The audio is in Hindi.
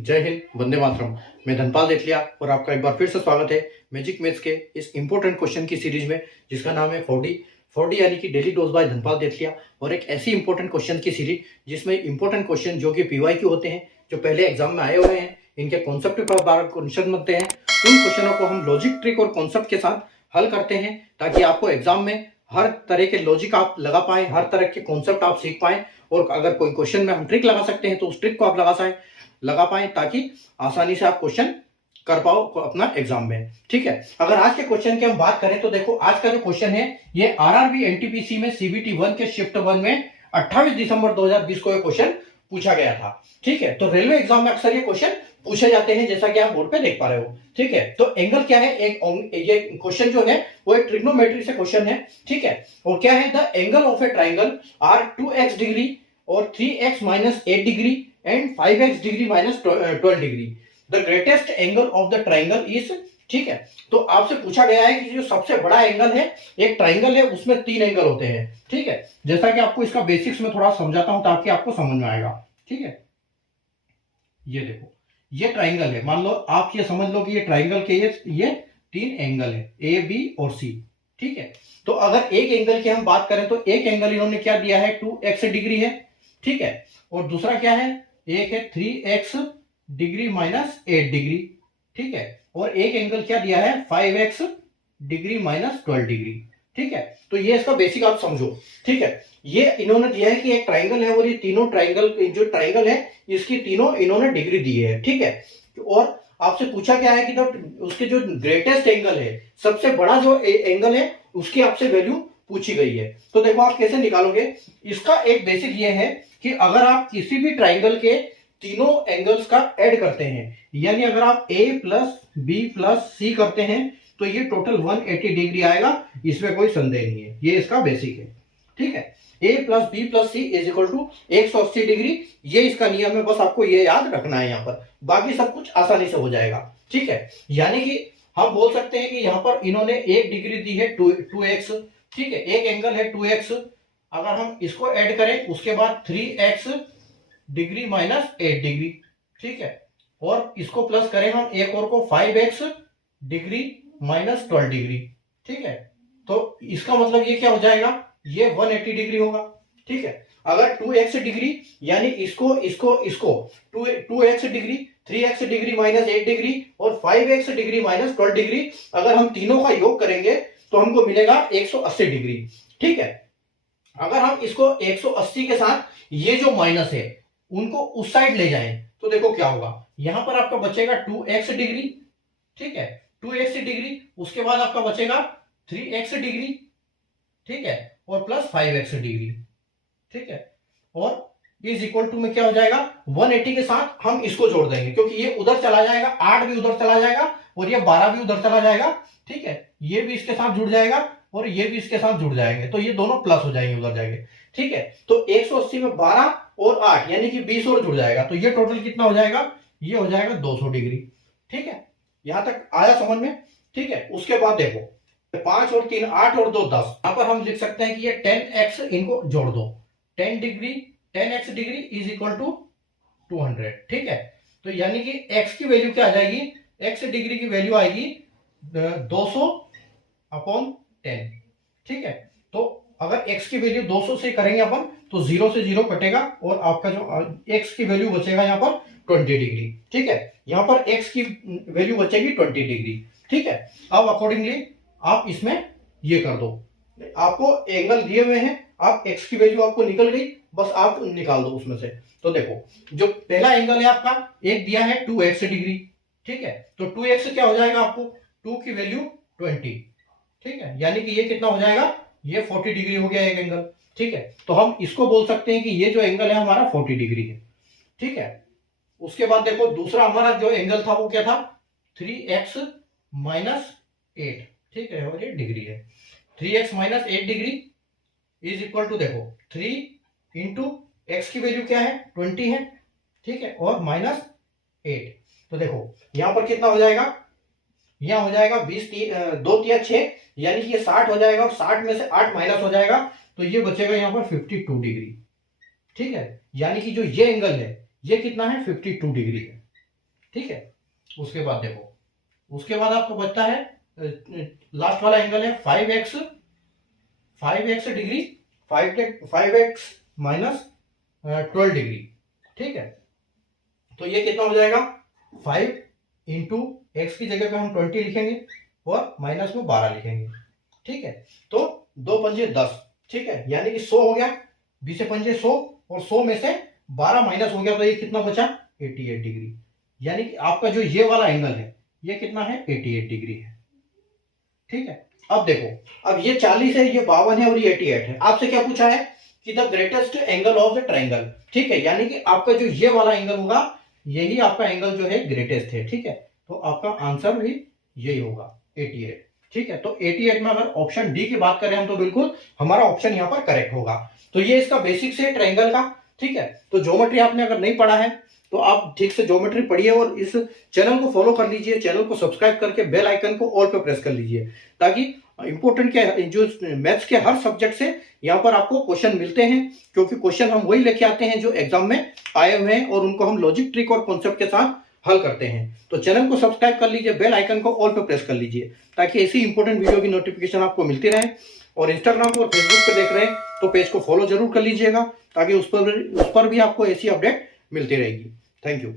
जय हिंद, वंदे मातरम। मैं धनपाल देथलिया और आपका एक बार फिर से स्वागत है मैजिक मैथ्स के इस इंपॉर्टेंट क्वेश्चन की सीरीज में, जिसका नाम है 4D यानी कि डेली डोज बाय धनपाल देथलिया। और एक ऐसी इंपॉर्टेंट क्वेश्चन की सीरीज जिसमें इंपॉर्टेंट क्वेश्चन जो कि पीवाईक्यू होते हैं, जो पहले एग्जाम में आए हुए हैं, इनके कॉन्सेप्ट पर बार क्वेश्चन बनते हैं, उन क्वेश्चनों को हम लॉजिक, ट्रिक और कॉन्सेप्ट के साथ हल करते हैं, ताकि आपको एग्जाम में हर तरह के लॉजिक आप लगा पाए, हर तरह के कॉन्सेप्ट आप सीख पाए। और अगर कोई क्वेश्चन में हम ट्रिक लगा सकते हैं तो उस ट्रिक को आप लगा पाए, ताकि आसानी से आप क्वेश्चन कर पाओ अपना एग्जाम में। ठीक है, अगर आज के क्वेश्चन की हम बात करें तो देखो, आज का जो क्वेश्चन है ये आरआरबी एनटीपीसी में सीबीटी 1 के शिफ्ट 1 में 28 दिसंबर 2020 को ये क्वेश्चन पूछा गया था। ठीक है, तो रेलवे एग्जाम में अक्सर ये क्वेश्चन पूछे जाते हैं, जैसा कि आप बोर्ड पे देख पा रहे हो। ठीक है, तो एंगल क्या है, ये क्वेश्चन जो है वो एक ट्रिग्नोमेट्री से क्वेश्चन है। ठीक है, और क्या है, the angle of a triangle are 2x degree और 3x minus 8 degree and 5x degree minus 12 degree. The greatest angle of the triangle is. ठीक है, तो आपसे पूछा गया है कि जो सबसे बड़ा एंगल है, एक ट्राइंगल है उसमें 3 एंगल होते हैं। ठीक है, जैसा कि आपको इसका बेसिक्स में थोड़ा समझाता हूं ताकि आपको समझ में आएगा। ठीक है, ये देखो, ये ट्राइंगल है, मान लो आप ये समझ लो कि ये ट्राइंगल के ये 3 एंगल है, ए बी और सी। ठीक है, तो अगर एक एंगल की हम बात करें तो एक एंगल इन्होंने क्या दिया है, 2x डिग्री है। ठीक है, और दूसरा क्या है, एक है 3x डिग्री माइनस 8 डिग्री। ठीक है, और एक एंगल क्या दिया है, 5x डिग्री माइनस 12 डिग्री। ठीक है, तो ये इसका बेसिक आप समझो। ठीक है, ये इन्होंने दिया है कि एक ट्राइंगल है और ये तीनों ट्राइंगल, जो ट्राइंगल है इसकी तीनों इन्होंने डिग्री दी है। ठीक है, और आपसे पूछा क्या है कि तो उसके जो ग्रेटेस्ट एंगल है, सबसे बड़ा जो एंगल है, उसकी आपसे वैल्यू पूछी गई है। तो देखो आप कैसे निकालोगे, इसका एक बेसिक ये है कि अगर आप किसी भी ट्राइंगल के तीनों एंगल्स का ऐड करते हैं, यानी अगर आप a प्लस बी प्लस सी करते हैं तो ये टोटल 180 डिग्री आएगा, इसमें कोई संदेह नहीं है, ये इसका बेसिक है। ठीक है, a plus B plus C is equal to 180 degree, ये इसका नियम है, बस आपको ये याद रखना है यहाँ पर, बाकी सब कुछ आसानी से हो जाएगा। ठीक है, यानी कि हम बोल सकते हैं कि यहाँ पर इन्होंने एक डिग्री दी है 2x। ठीक है, एक एंगल है 2x, अगर हम इसको ऐड करें उसके बाद 3x डिग्री माइनस 8 डिग्री। ठीक है, और इसको प्लस करें हम एक और को 5x डिग्री माइनस 12 डिग्री। ठीक है, तो इसका मतलब ये क्या हो जाएगा, ये 180 डिग्री होगा। ठीक है, अगर 2x डिग्री यानी इसको 2x degree, 3x degree minus 8 degree और 5x डिग्री माइनस 12 डिग्री, अगर हम तीनों का योग करेंगे तो हमको मिलेगा 180 डिग्री। ठीक है, अगर हम इसको 180 के साथ ये जो माइनस है उनको उस साइड ले जाएं तो देखो क्या होगा, यहां पर आपका बचेगा 2x डिग्री। ठीक है, 2x डिग्री, उसके बाद आपका बचेगा 3x डिग्री। ठीक है, और प्लस 5x डिग्री। ठीक है, और इज इक्वल टू में क्या हो जाएगा, 180 के साथ हम इसको जोड़ देंगे, क्योंकि ये उधर चला जाएगा, 8 भी उधर चला जाएगा और ये 12 भी उधर चला जाएगा। ठीक है, ये भी इसके साथ जुड़ जाएगा और ये भी इसके साथ जुड़ जाएंगे, तो ये दोनों प्लस हो जाएंगे, उधर जाएंगे। ठीक है, तो 180 में 12 और 8 यानी कि 20 और जुड़ जाएगा, तो ये टोटल कितना हो जाएगा, ये हो जाएगा 200 डिग्री। ठीक है, यहां तक आया समझ में। ठीक है, उसके बाद देखो 5 और 3 8 और 2 10, यहां पर हम लिख सकते हैं कि ये 10x इनको जोड़ दो, 10x degree is equal to 200। ठीक है, तो यानी कि x की वैल्यू क्या आ जाएगी, x डिग्री की वैल्यू आएगी 200 अपॉन 10। ठीक है, तो अगर x की वैल्यू 200 से करेंगे अपन तो 0 से 0 कटेगा और आपका जो x की वैल्यू बचेगा यहाँ पर 20 डिग्री। ठीक है, यहाँ पर x की वैल्यू बचेगी 20 डिग्री। ठीक है, अब अकॉर्डिंगली आप इसमें ये कर दो, आपको एंगल दिए हुए हैं, आप x की वैल्यू आपको निकल गई, बस आप निकाल दो उसमें से। तो देखो जो पहला एंगल है आपका, एक दिया है 2x डिग्री। ठीक है, तो 2x क्या हो जाएगा, आपको 2 की वैल्यू 20। ठीक है, यानी कि ये कितना हो जाएगा, ये 40 डिग्री हो गया एक एंगल। ठीक है, तो हम इसको बोल सकते हैं कि ये जो एंगल है हमारा 40 डिग्री है। ठीक है, उसके बाद देखो दूसरा हमारा जो एंगल था वो क्या था, 3x माइनस 8। ठीक है, और ये डिग्री है, 3x minus 8 degree is equal to, देखो 3 इंटू एक्स की वैल्यू क्या है, 20 है। ठीक है, और माइनस 8, तो देखो यहां पर कितना हो जाएगा, यहां हो जाएगा 20 2 3 6, यानी कि ये 60 हो जाएगा और 60 में से 8 माइनस हो जाएगा, तो ये बचेगा यहां पर 52 डिग्री। ठीक है, यानी कि जो ये एंगल है ये कितना है, 52 डिग्री है। ठीक है। उसके बाद देखो, उसके बाद आपको बचता है लास्ट वाला एंगल है 5x degree, 5x minus 12 degree, ठीक है। तो ये कितना हो जाएगा, 5 इंटू एक्स की जगह पे हम 20 लिखेंगे और माइनस में 12 लिखेंगे, ठीक है। तो 2 पंजे 10, ठीक है, यानी कि 100 हो गया, 20 से पंजे 100 और 100 में से 12 माइनस हो गया, तो ये कितना बचा, 88 डिग्री। यानी कि आपका जो ये वाला एंगल है ये कितना है, 88 डिग्री है, ठीक है। अब देखो, अब ये 40 है, ये 52 है और ये 88 है। आपसे क्या पूछा है कि the greatest angle of the triangle, ठीक है, यानी कि आपका जो ये वाला एंगल होगा यही आपका एंगल जो है ग्रेटेस्ट है, ठीक है। तो आपका आंसर भी यही होगा 88, ठीक है। तो 88 में अगर ऑप्शन डी की बात करें हम तो बिल्कुल हमारा ऑप्शन यहाँ पर करेक्ट होगा। तो ये इसका बेसिक्स है ट्रायंगल का, ठीक है। तो ज्योमेट्री आपने अगर नहीं पढ़ा है तो आप ठीक से ज्योमेट्री पढ़िए और इस चैनल को फॉलो कर लीजिए, चैनल को सब्सक्राइब करके बेल आइकन को ऑल पे प्रेस कर लीजिए, ताकि इंपोर्टेंट के जो मैथ्स के हर सब्जेक्ट से यहाँ पर आपको क्वेश्चन मिलते हैं, क्योंकि क्वेश्चन हम वही लेके आते हैं जो एग्जाम में आए हुए हैं और उनको हम लॉजिक, ट्रिक और कॉन्सेप्ट के साथ हल करते हैं। तो चैनल को सब्सक्राइब कर लीजिए, बेल आइकन को ऑल पे प्रेस कर लीजिए, ताकि ऐसी इंपॉर्टेंट वीडियो की नोटिफिकेशन आपको मिलती रहे। और इंस्टाग्राम और फेसबुक पे देख रहे हैं तो पेज को फॉलो जरूर कर लीजिएगा, ताकि उस पर भी आपको ऐसी अपडेट मिलती रहेगी। Thank you.